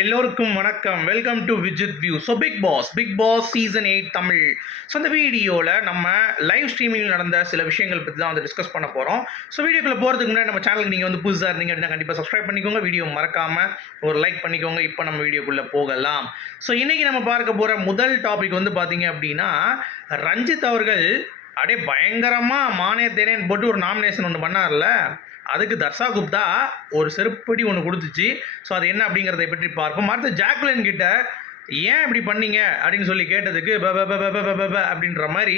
எல்லோருக்கும் வணக்கம். Welcome to Vijith view so Bigg Boss Bigg Boss season eight Tamil. So அந்த வீடியோவில் நம்ம லைவ் ஸ்ட்ரீமிங் நடந்த சில விஷயங்கள் பற்றி தான் வந்து டிஸ்கஸ் பண்ண போகிறோம் ஸோ வீடியோக்குள்ள போகிறதுக்கு முன்னாடி நம்ம சேனலுக்கு நீங்கள் வந்து புதுசாக இருந்தீங்க அப்படின்னா கண்டிப்பாக சப்ஸ்கிரைப் பண்ணிக்கோங்க. வீடியோ மறக்காமல் ஒரு லைக் பண்ணிக்கோங்க. இப்போ நம்ம வீடியோக்குள்ளே போகலாம். ஸோ இன்றைக்கி நம்ம பார்க்க போகிற முதல் டாபிக் வந்து பார்த்தீங்க அப்படின்னா ரஞ்சித் அவர்கள் அப்படியே பயங்கரமாக மானிய தேனேன்னு போட்டு ஒரு நாமினேஷன் ஒன்று பண்ணார்ல. அதுக்கு தர்ஷா குப்தா ஒரு செருப்படி ஒன்று கொடுத்துச்சு. ஸோ அது என்ன அப்படிங்கிறத பற்றி பார்ப்போம். அடுத்து ஜாக்லின் கிட்ட ஏன் இப்படி பண்ணீங்க? அப்படின்னு சொல்லி கேட்டதுக்கு அப்படின்ற மாதிரி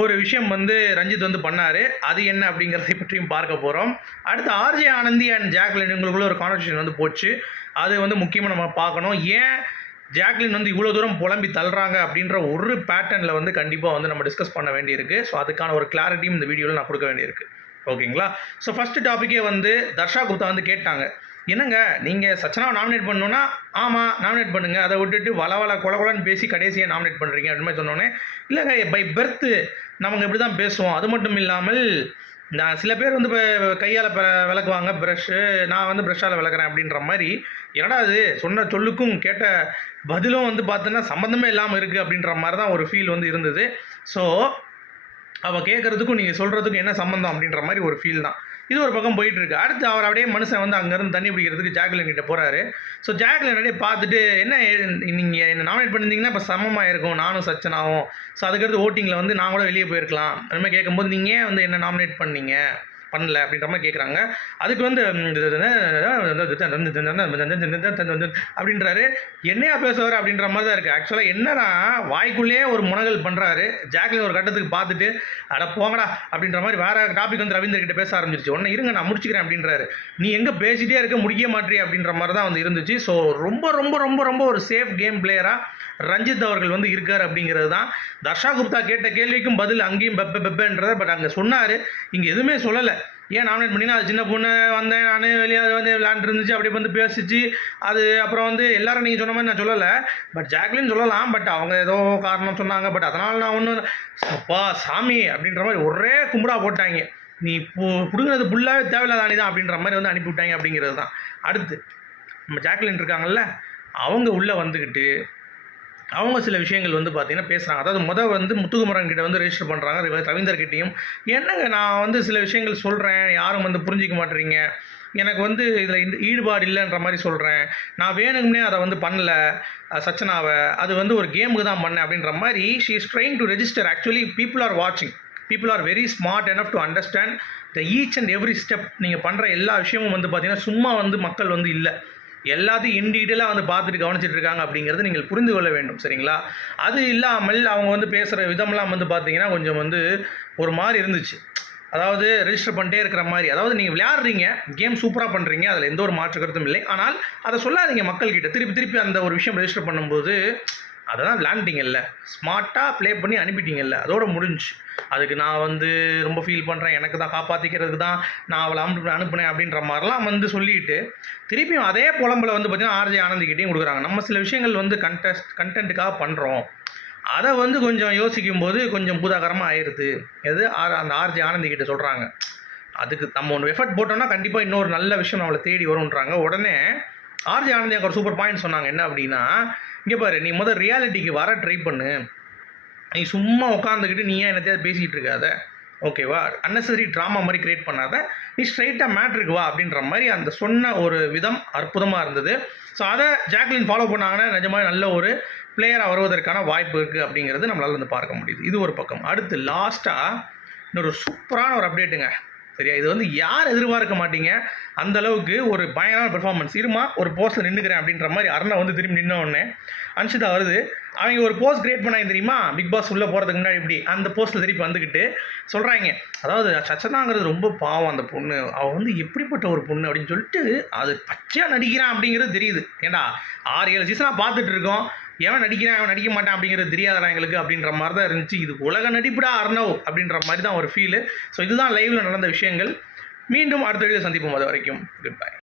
ஒரு விஷயம் வந்து ரஞ்சித் வந்து பண்ணார். அது என்ன அப்படிங்கிறதை பற்றியும் பார்க்க போகிறோம் அடுத்து ஆர்ஜே ஆனந்தி அண்ட் ஜாக்லின் இவங்களுக்குள்ள ஒரு கான்வர்சேஷன் வந்து போச்சு. அது வந்து முக்கியமாக நம்ம பார்க்கணும். ஏன் ஜாக்லின் வந்து இவ்வளோ தூரம் புலம்பி தள்ளுறாங்க அப்படின்ற ஒரு பேட்டர்னில் வந்து கண்டிப்பாக வந்து நம்ம டிஸ்கஸ் பண்ண வேண்டியிருக்கு. ஸோ அதுக்கான ஒரு கிளாரிட்டியும் இந்த வீடியோவில் நான் கொடுக்க வேண்டியிருக்கு. ஓகேங்களா? ஸோ ஃபஸ்ட்டு டாப்பிக்கே வந்து தர்ஷா குப்தா வந்து கேட்டாங்க. என்னங்க நீங்கள் சச்சனாவை நாமினேட் பண்ணணுன்னா ஆமாம் நாமினேட் பண்ணுங்கள் அதை விட்டுட்டு வள வள கொல கொலன்னு பேசி கடைசியாக நாமினேட் பண்ணுறீங்க அப்படின்னு சொன்னோன்னே இல்லைங்க பை பெர்த்து நமக்கு இப்படி தான் பேசுவோம். அது மட்டும் இல்லாமல் நான் சில பேர் வந்து இப்போ கையால் ப விளக்குவாங்க ப்ரஷ்ஷு நான் வந்து ப்ரஷ்ஷால் விளக்குறேன் அப்படின்ற மாதிரி என்னடா அது சொன்ன சொல்லுக்கும் கேட்ட பதிலும் வந்து பார்த்தோன்னா சம்மந்தமே இல்லாமல் இருக்குது அப்படின்ற மாதிரி தான் ஒரு ஃபீல் வந்து இருந்தது. ஸோ அவள் கேட்குறதுக்கும் நீங்கள் சொல்கிறதுக்கும் என்ன சம்மந்தம் அப்படின்ற மாதிரி ஒரு ஃபீல் தான். இது ஒரு பக்கம் போயிட்டுருக்கு. அடுத்து அவர் அப்படியே மனுஷன் வந்து அங்கேருந்து தண்ணி பிடிக்கிறதுக்கு ஜாக்லின் கிட்ட போகிறாரு ஸோ ஜாக்லின் அப்படியே பார்த்துட்டு என்ன நீங்கள் என்ன நாமினேட் பண்ணியிருந்தீங்கன்னா இப்போ சமமாக இருக்கும். நானும் சச்சனாவும் ஸோ அதுக்கடுத்து ஓட்டிங்கில் வந்து நான் கூட வெளியே போயிருக்கலாம். அந்த மாதிரி கேட்கும்போது நீங்கள் வந்து என்ன நாமினேட் பண்ணீங்க? பண்ணல அப்படின்ற மாதிரி கேட்குறாங்க அதுக்கு வந்து அப்படின்றாரு என்னையா பேசுவார் அப்படின்ற மாதிரி தான் இருக்குது ஆக்சுவலாக என்னன்னா வாய்க்குள்ளேயே ஒரு முனகல் பண்ணுறாரு ஜாக்லின் ஒரு கட்டத்துக்கு பார்த்துட்டு அட போங்கடா அப்படின்ற மாதிரி வேற டாபிக் வந்து ரவீந்தர் கிட்ட பேச ஆரம்பிச்சிருச்சு உடனே இருங்க நான் முடிச்சுக்கிறேன் அப்படின்றாரு நீ எங்கே பேசிட்டே இருக்க முடிய மாட்டேறி அப்படின்ற மாதிரி தான் வந்து இருந்துச்சு ஸோ ரொம்ப ரொம்ப ரொம்ப ரொம்ப ஒரு சேஃப் கேம் பிளேயராக ரஞ்சித் அவர்கள் வந்து இருக்கார் அப்படிங்கிறது தான் தர்ஷா குப்தா கேட்ட கேள்விக்கும் பதில் அங்கேயும் பெப்ப பெப்பன்றதை பட் அங்கே சொன்னார் இங்கே எதுவுமே சொல்லலை ஏன் நாமினேட் பண்ணினா அது சின்ன பொண்ணு வந்தேன் நான் வெளியே அது வந்து விளாண்டுருந்துச்சு அப்படி வந்து பேசிச்சு. அது அப்புறம் வந்து எல்லாரும் நீங்கள் சொன்ன மாதிரி நான் சொல்லலை. பட் ஜாக்லின் சொல்லலாம் பட் அவங்க ஏதோ காரணம் சொன்னாங்க. பட் அதனால் நான் ஒன்றும் அப்பா சாமி அப்படின்ற மாதிரி ஒரே கும்பிடா போட்டாங்க. நீ இப்போ பிடுங்கினது ஃபுல்லாகவே தேவையில்லாத அணி தான் அப்படின்ற மாதிரி வந்து அனுப்பி விட்டாங்க அப்படிங்கிறது தான். அடுத்து நம்ம ஜாக்லின் இருக்காங்கல்ல அவங்க உள்ளே வந்துக்கிட்டு அவங்க சில விஷயங்கள் வந்து பார்த்தீங்கன்னா பேசுகிறாங்க அதாவது முதல் வந்து முத்துக்குமரன் கிட்ட வந்து ரெஜிஸ்டர் பண்ணுறாங்க ரவீந்தர் என்னங்க நான் வந்து சில விஷயங்கள் சொல்கிறேன் யாரும் வந்து புரிஞ்சிக்க மாட்டேறீங்க. எனக்கு வந்து இதில் இந்த ஈடுபாடு இல்லைன்ற மாதிரி சொல்கிறேன் நான் வேணும்னே அதை வந்து பண்ணல. சச்சனாவை. அது வந்து ஒரு கேமுக்கு தான் பண்ணேன் அப்படின்ற மாதிரி she is trying to register actually people are வாட்சிங் people are very smart enough to understand the each and every step நீங்கள் பண்ணுற எல்லா விஷயமும் வந்து பார்த்தீங்கன்னா சும்மா வந்து மக்கள் வந்து இல்லை. எல்லாத்தையும் இன் டீட்டெயிலாக வந்து பார்த்துட்டு கவனிச்சிட்டு இருக்காங்க அப்படிங்கிறது நீங்கள் புரிந்து கொள்ள வேண்டும் சரிங்களா? அது இல்லாமல் அவங்க வந்து பேசுகிற விதமெல்லாம் வந்து பார்த்தீங்கன்னா கொஞ்சம் வந்து ஒரு மாதிரி இருந்துச்சு. அதாவது ரெஜிஸ்டர் பண்ணிட்டே இருக்கிற மாதிரி. அதாவது நீங்கள் விளையாடுறீங்க கேம் சூப்பராக பண்ணுறீங்க அதில் எந்த ஒரு மாற்று கருத்தும் இல்லை. ஆனால் அதை சொல்லாதீங்க மக்கள்கிட்ட. திருப்பி திருப்பி அந்த ஒரு விஷயம் ரெஜிஸ்டர் பண்ணும்போது அதை தான் விளாண்டிங்கல்ல ஸ்மார்ட்டாக ப்ளே பண்ணி அனுப்பிட்டீங்கல்ல. அதோட முடிஞ்சு அதுக்கு நான் வந்து ரொம்ப ஃபீல் பண்ணுறேன் எனக்கு தான் காப்பாற்றிக்கிறதுக்கு தான் நான் அவளை அனுப்பு அனுப்புனேன் அப்படின்ற மாதிரிலாம் வந்து சொல்லிட்டு திருப்பியும் அதே புலம்பில் வந்து பார்த்திங்கன்னா ஆர்ஜே ஆனந்திக்கிட்டையும் கொடுக்குறாங்க. நம்ம சில விஷயங்கள் வந்து கண்டெஸ்ட் கண்டென்ட்டுக்காக பண்ணுறோம் அதை வந்து கொஞ்சம் யோசிக்கும் போது கொஞ்சம் பூதாகரமாக ஆயிடுது எது? ஆர் அந்த ஆர்ஜே ஆனந்திக்கிட்ட சொல்கிறாங்க அதுக்கு நம்ம ஒன்று எஃபர்ட் போட்டோம்னா கண்டிப்பாக இன்னொரு நல்ல விஷயம் நம்மளை தேடி வரும்ன்றாங்க. உடனே ஆர்ஜே ஆனந்தி அங்கே ஒரு சூப்பர் பாயிண்ட் சொன்னாங்க. என்ன அப்படின்னா இங்கே பாரு நீ முதல் ரியாலிட்டிக்கு வர ட்ரை பண்ணு. நீ சும்மா உட்காந்துக்கிட்டு நீ ஏன் என்னத்தையாவது பேசிக்கிட்டு இருக்காத? ஓகேவா அன்னெசரி ட்ராமா மாதிரி க்ரியேட் பண்ணாத. நீ ஸ்ட்ரைட்டாக மேட்ருக்கு வா அப்படின்ற மாதிரி அந்த சொன்ன ஒரு விதம் அற்புதமாக இருந்தது. ஸோ அதை ஜாக்லின் ஃபாலோ பண்ணாங்கன்னா நிஜமாக நல்ல ஒரு பிளேயராக வருவதற்கான வாய்ப்பு இருக்குது அப்படிங்கிறது நம்மளால் வந்து பார்க்க முடியுது. இது ஒரு பக்கம். அடுத்து லாஸ்ட்டாக இன்னொரு சூப்பரான ஒரு அப்டேட்டுங்க சரியா? இது வந்து யார் எதிர்பார்க்க மாட்டீங்க? அந்த அளவுக்கு ஒரு பயங்கரமான பெர்ஃபார்மன்ஸ் இருமா ஒரு போஸ்ட்டில் நின்றுக்கிறேன் அப்படின்ற மாதிரி அருணா வந்து திரும்பி நின்ன உடனே அன்ஷிதா வருது. அவங்க ஒரு போஸ்ட் கிரியேட் பண்ணாங்க தெரியுமா? பிக் பாஸ் உள்ளே போகிறதுக்கு முன்னாடி இப்படி அந்த போஸ்ட்டில் திருப்பி வந்துக்கிட்டு சொல்கிறாங்க அதாவது சச்சனாங்கிறது ரொம்ப பாவம் அந்த பொண்ணு. அவள் வந்து எப்படிப்பட்ட ஒரு பொண்ணு அப்படின்னு சொல்லிட்டு அது பச்சையாக நடிக்கிறான் அப்படிங்கிறது தெரியுது. ஏண்டா ஆறு ஏழு சீசனாக பார்த்துட்டு இருக்கோம். எவன் நடிக்கிறான் அவன் நடிக்க மாட்டான் அப்படிங்கிறது தெரியாதடா எங்களுக்கு அப்படின்ற மாதிரி தான் இருந்துச்சு. இது உலக நடிப்புடா அர்ணவ் அப்படின்ற மாதிரி தான் ஒரு ஃபீலு ஸோ இதுதான் லைவில் நடந்த விஷயங்கள். மீண்டும் அடுத்த வீடியோ சந்திப்போம் அது வரைக்கும். Good bye